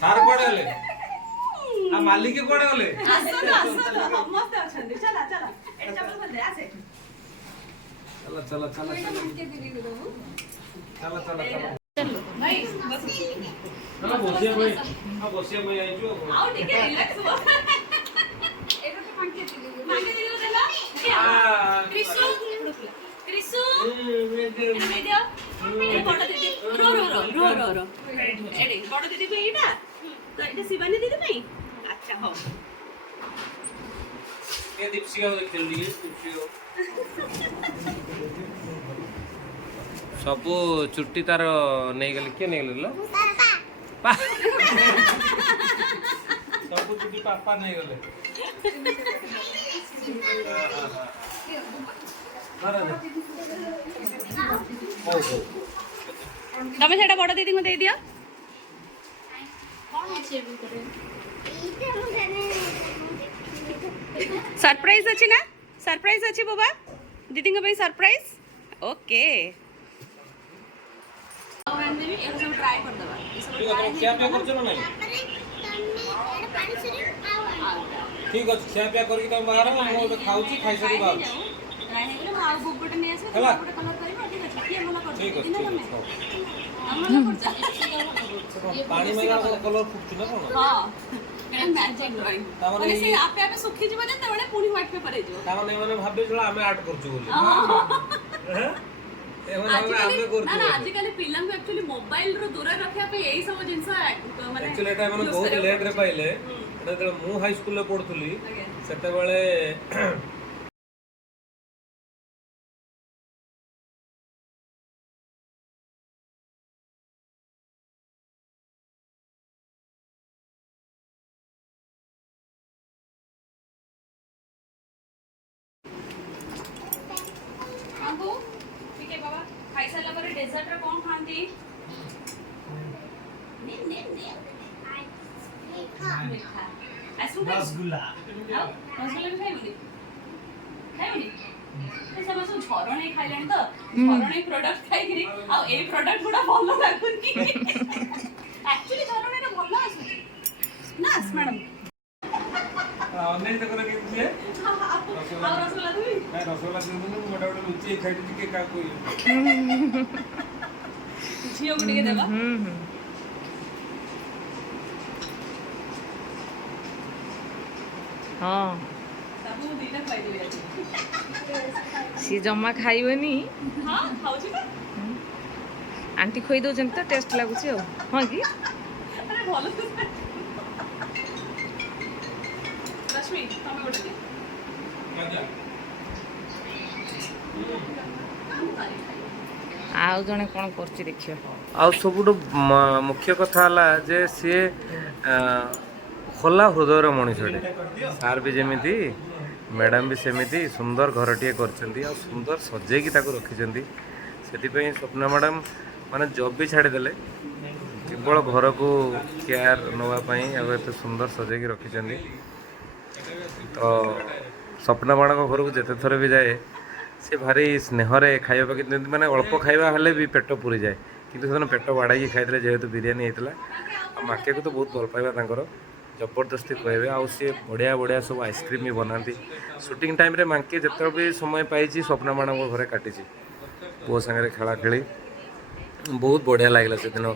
सार कोड़े गले आ मालिक कोड़े गले मस्त अछंदी चला चला ए चप्पल खोल दे आसे चला चला चला चला चला चला भाई बस चला बसिया भाई आ बसिया भाई आई जो आओ ठीक है रिलैक्स हो एटा तो मांगे दिली देला क्रिसु क्रिसु एमे दियो ए बड़ दीदी रो रो रो रो रो रो एडी बड़ दीदी पे एटा तो एटा शिवानी दीदी पे अच्छा हो ये दीपशिका को खेल लिए दीपशिका सब चुट्टी तार नहीं गले के नहीं गले पापा सब चुट्टी पापा नहीं गले तमे सेटा बड़ दीदी को दे दियो सरप्राइज अछि ना सरप्राइज अछि बाबा दीदी को भाई सरप्राइज ओके ट्राई कर दबा ठीक है क्या पे करछ ना नहीं ठीक है क्या पे करके तुम बाहर मो तो खाउची खाइ सरी बाबू ट्राई हेले माउ बुक गोटे ने आसे होला गोटे कलर करिवो ठीक अछि के मना कर ठीक है हमला कर पानी में कलर फुटछ ना कोन हां मैजिक ड्राइंग तामाने माने से आपे आपे सुखी जीव जे तबे पुनी व्हाइट पेपर हे जो तामाने माने भाबे छला हमें आर्ट करछु बोली हैं एवन हमें करछु ना ना आज काली पिल्ला को एक्चुअली मोबाइल रो दूर रखिया पे एई सब जिंस माने एक्चुअली एटा माने बहुत लेट रे पाइले एटा मु हाई स्कूल ले पढुथली सेते बेले बाबू ठीक है बाबा खाई साला पर डेजर्ट रे कोन खांती ने ने ने रसगुल्ला रसगुल्ला भी खाइबनी खाइबनी ऐसा बस झरणे खाइलेन तो झरणे प्रोडक्ट खाइ करी आ ए प्रोडक्ट गुडा भलो लागुनी एक्चुअली झरणे रे भलो आसु ना मैडम ऑनलाइन तो करे के दिए और रसगुल्ला दुई नहीं रसगुल्ला दिन मोटा मोटा लुची खाइ के का कोई झियो गुडी के देबा हाँ सबु दीटा खाइ देबे सी जमा खाइबनी हां खाउची ना आंटी खोई दउछन तो टेस्ट लागुची हो हां की अरे भलो रश्मि तमे गोटे दे आउ जने कोन करछि देखियो आ सबुठ मुख्य कथा हला जे सी खोला हृदयर मनीषटे सार भी जमीती मैडम भी सेमती सुंदर घरटे कर सुंदर सजेकी रखी से स्वप्ना मैडम माने जॉब भी छाड़ीदे केवल घर को केयर नापी एत सुंदर सजेकी रखी तो स्वप्ना मैडम घर को जिते थर भी जाए से भारी स्नेहरे खाइबा कि माने अल्प खाइबा हेले भी पेट पूरी जाए किंतु से पेट बाड़ाई खाई जेहेतु बिरियानी होता माके को तो बहुत भल पाइबा जबरदस्ती कहबे आ सी बढ़िया बढ़िया सब आइसक्रीम भी बनाती शूटिंग टाइम रे मांके जिते भी समय पाई स्वप्ना मैडम घरे काटी पुओ सागर खेला खेली बहुत बढ़िया लगे से दिन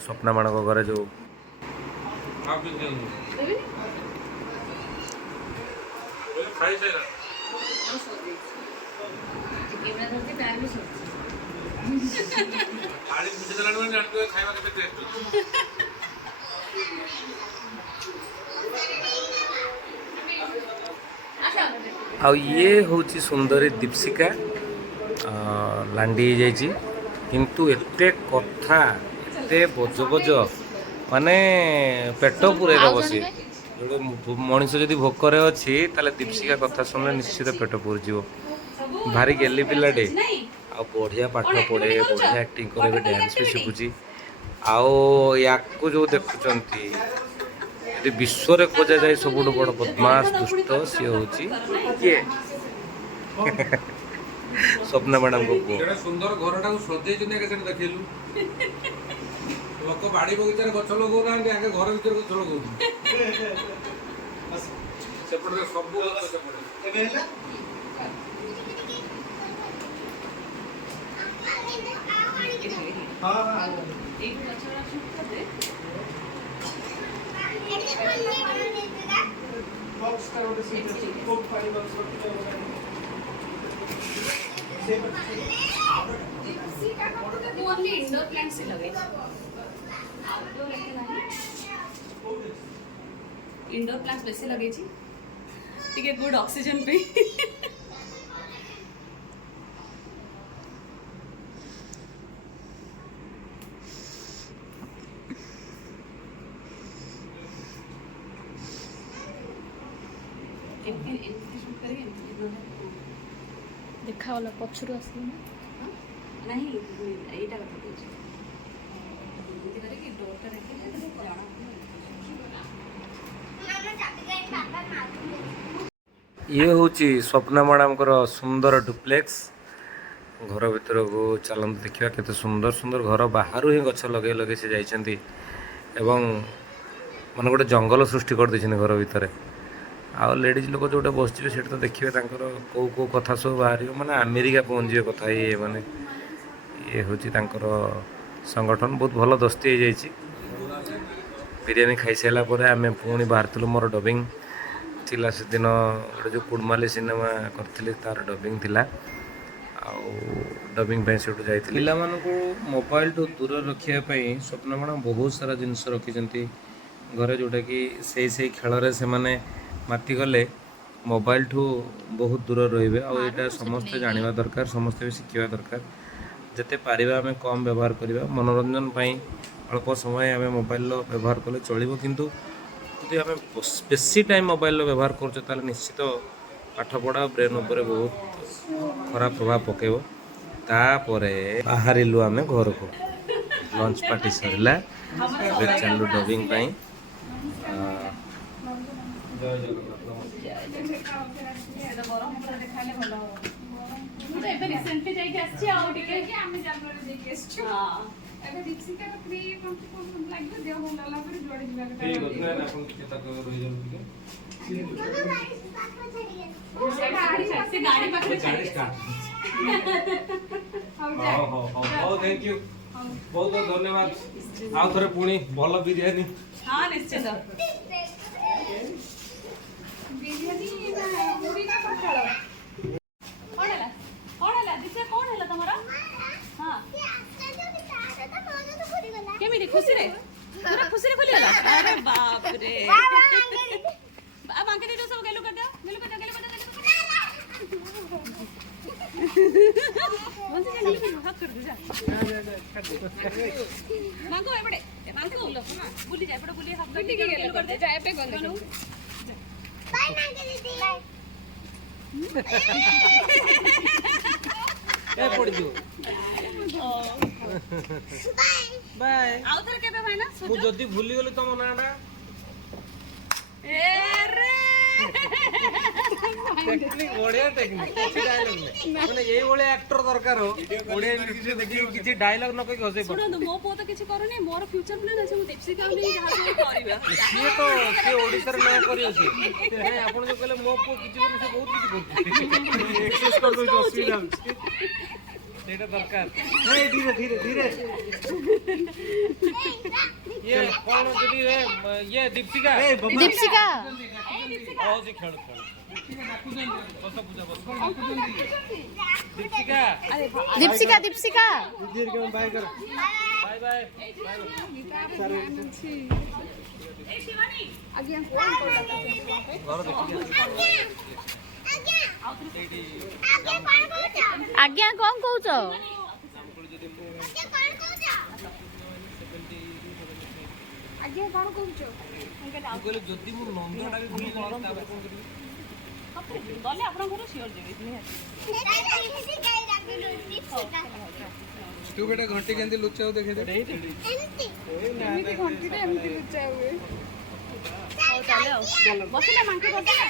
स्वप्ना मैडम घरे जो आ ये हूँ सुंदरी दीपशिका लांडी जाइए किंतु एते कथा एते बज बज माने पेट पूरे बसी जो मनीष जदि भोकरे अच्छी ताले दीपशिका कथा सुनले निश्चित पेट पूरी जीव भारी गेली पिलाटे आ बढ़िया पाठ पढ़े बढ़िया एक्टिंग करे डांस भी शिखुची आओ याकू जो देखुचंती यदि विश्व रे खोजा जाए सबुठ बड़ बदमाश दुष्ट सी हूँ ये स्वप्ना मैडम को पुओ जेड़ा सुंदर घरटा को सजेइ जने के सेन देखिलु लोक बाड़ी बगीचार गछ लगौ ना आगे घर भीतर गछ लगौ सेपटे सब गछ सेपटे ଏବେ ହେଲା ହଁ ହଁ ଏଇ ଗଛଟା ଶୁଖାତେ ବକ୍ସ ଟା ଗୋଟେ ସିଟ୍ ଅଛି କୋକ୍ ପାଣି ବକ୍ସ ରଖିଲେ ओनली इंडोर प्लांट्स से लगे आउटडोर एके नाही इंडोर प्लांट्स बेसी लगे छी टिके गुड ऑक्सीजन पे देखा वाला पछरु आसली नहीं एटा कथा कहू एमती करे कि डोर का रखे जाना ये हूँ स्वप्ना मैडम सुंदर डुप्लेक्स घर भीतर को चलते देखा केते सुंदर सुंदर घर बाहर ही गछ लगे लगे से जाइछन्ति एवं मन गोटे जंगल सृष्टि कर देछन्ति घर भितर आ लेडीज लोक जोटे बसचे से तो देखिए कौ कौ कथा सब बाहर माने अमेरिका पहुँचे कथा ये माने ये हूँ संगठन बहुत भल दस्ती हो जाइए बिरियानी खाई सारा पर आम पुणी बाहर मोर डबिंग थिला से दिन गोटे जो कुड़माली सिनेमा करी तार डबिंग थिला डबिंग से पिला मोबाइल टू दूर रखापी स्वप्न मैडम बहुत सारा जिनस रखी घरे जोटा कि से खेल से माने माति गले मोबाइल ठू बहुत दूर रे आईटा समस्ते जाना दरकार समस्ते भी शिखा दरकार जिते पारिबा आम कम व्यवहार करवा मनोरंजन अल्प समय आम मोबाइल व्यवहार कले चलो किंतु यदि आम बेसी टाइम मोबाइल व्यवहार कर निश्चित पाठपढ़ा ब्रेन उपर बहुत खराब प्रभाव पकेब तापरे बाहरिलु आम घर को लंच पार्टी सरला चलू डबिंग मुझे एबे रिसेंटली जाई के आछि आ टिके कि आमे जनवरी दे के आछि हां एबे दीपिका रो 3.4 लागले देह भल लागला पर जोड़ी दिबा के ठीक अछि ना अपन किते तक रहि जाउ ठीक से गाड़ी पाखरे गाड़ी स्टार्ट हो थैंक यू बहुत बहुत धन्यवाद आउ थरे पुणी भल बिरयानी हां निश्चित बिरयानी मुड़ी ना पखाଳ कौन है दिशा कौन है तुम्हारा हां केमिति खुशी रे पूरा खुशी रे खोली गला अरे बाप रे अब आके दे दो सब गेलु कर दो बोलते जा गेलु हाथ कर दो जा मांगो एपड़े मांगो बुली जा एपड़े बुली हाथ कर गेलु कर दे जा एपे गन बाय मांगे दीदी ए पड़ दियो बाय आउ थरे केबे भाई ना मु जदी भूली गेली तम नाडा ए रे टेक्निक बढ़िया टेक्निक अच्छी डायलॉग माने एई बोले एक्टर दरकार हो बढ़िया इंग्लिश देखि किछि डायलॉग न कहि हसे पड़ सुनो मो पो तो किछि करनी मोर फ्यूचर प्लान আছে ମୁଁ दीपशिका ने जहां से करबा सिए तो से ओडिसा रे ना करी अछि हे आपण जो कहले मो पो किछि करी से बहुत किछि करछि एक्सेस कर दो जो असुविधा सेटा दरकार ए धीरे धीरे धीरे ये कौन जदी ये दीपिका दीपशिका आओ जी खेल खेल बस पूजा बस दीपिका दीपशिका दीपशिका दीदी के बाय कर बाय बाय ए शिवानी आज्ञा कोन कोला घर देखि आज्ञा कौन कहूच आज्ञा कोन कहउछ कहले जदी मु नंदटा भी भूली गला तापर कोन करिबी गले आपन घर सियोर देबे तू बेटा घंटी केंदी लुचाओ देखे दे एमती घंटी रे एमती लुचा हुए चलो बसिले मांके बसिले